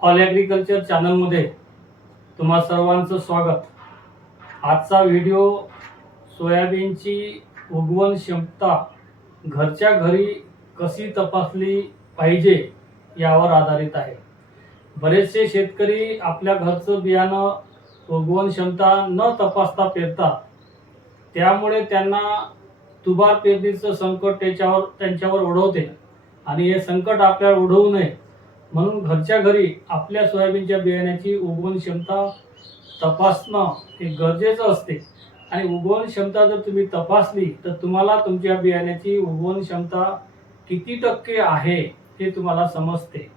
All agriculture चॅनलमध्ये तुम्हा सर्वांचं स्वागत। आजचा व्हिडिओ सोयाबीनची उगवण क्षमता घरच्या घरी कशी तपासली पाहिजे यावर आधारित आहे। बरेचसे शेतकरी आपल्या घरचं बियाणं उगवण क्षमता न तपासता पेरतात, त्यामुळे त्यांना तुबार पेरणीचं संकट त्यांच्यावर ओढवते आणि हे संकट आपल्याला ओढवू नये म्हणून घरच्या घरी आपल्या सोयाबीनच्या बियाण्याची उगवण क्षमता तपासणं हे गरजेचं असते। आणि उगवण क्षमता जर तुम्ही तपासली तर तुम्हाला तुमच्या बियाण्याची उगवण क्षमता किती टक्के आहे हे तुम्हाला समजते।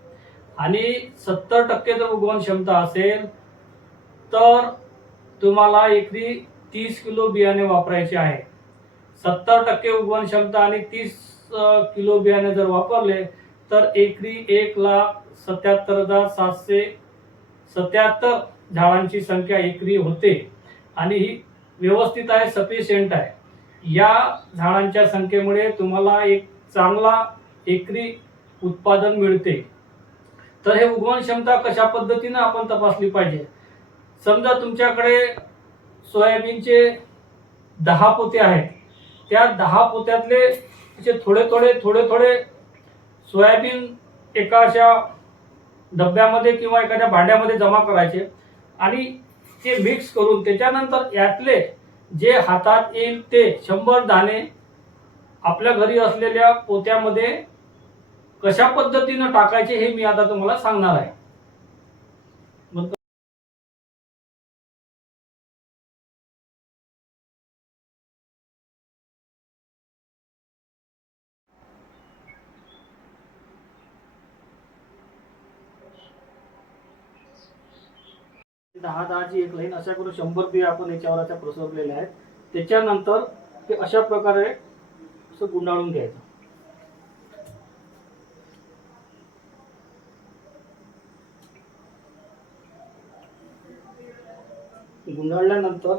आणि 70% जर उगवण क्षमता असेल तर तुम्हाला एकरी 30 किलो बियाणे वापरायचे आहे। 70% उगवण क्षमता आणि 30 किलो बियाणे जर वापरले तर एकरी 1,77,777 झाडांची संख्या एकरी होते आणि ही व्यवस्थित आहे, सफिशियंट आहे। या झाडांच्या संख्येमुळे तुम्हाला एक चांगला एकरी उत्पादन मिळते। तर हे उगवण क्षमता कशा पद्धतीने आपण तपासली पाहिजे। समजा तुमच्याकडे सोयाबीनचे 10 पोते आहेत, त्या 10 पोत्यातले थोडे थोडे सोयाबीन एका अशा डब्यामध्ये किंवा एखाद्या भांड्यामध्ये जमा करायचे आणि ते मिक्स करून त्याच्यानंतर यातले जे हातात येईल ते 100 दाणे आपल्या घरी असलेल्या पोत्यामध्ये कशा पद्धतीने टाकायचे हे मी आता तुम्हाला सांगणार आहे। 10-10ची एक लाईन अशा करून 100 बिया आपण याच्यावर अशा पसरलेल्या आहेत। त्याच्यानंतर ते अशा प्रकारे असं गुंडाळून घ्यायचं। गुंडाळल्यानंतर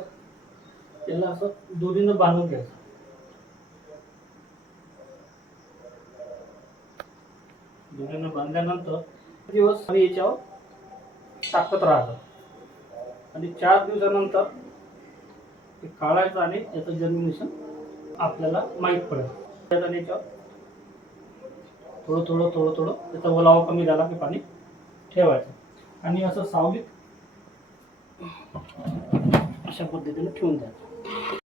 त्याला असं दोरीनं बांधून घ्यायचं। दोरीनं बांधल्यानंतर दिवस आणि याच्यावर टाकत राहायचं आणि 4 दिवसानंतर ते काढायचं आणि याचं जर्मिनेशन आपल्याला माहीत पडेल। आणि याच्यावर थोडं त्याचा ओलावा कमी झाला की पाणी ठेवायचं आणि असं सावलीत अशा पद्धतीने ठेवून द्यायचं।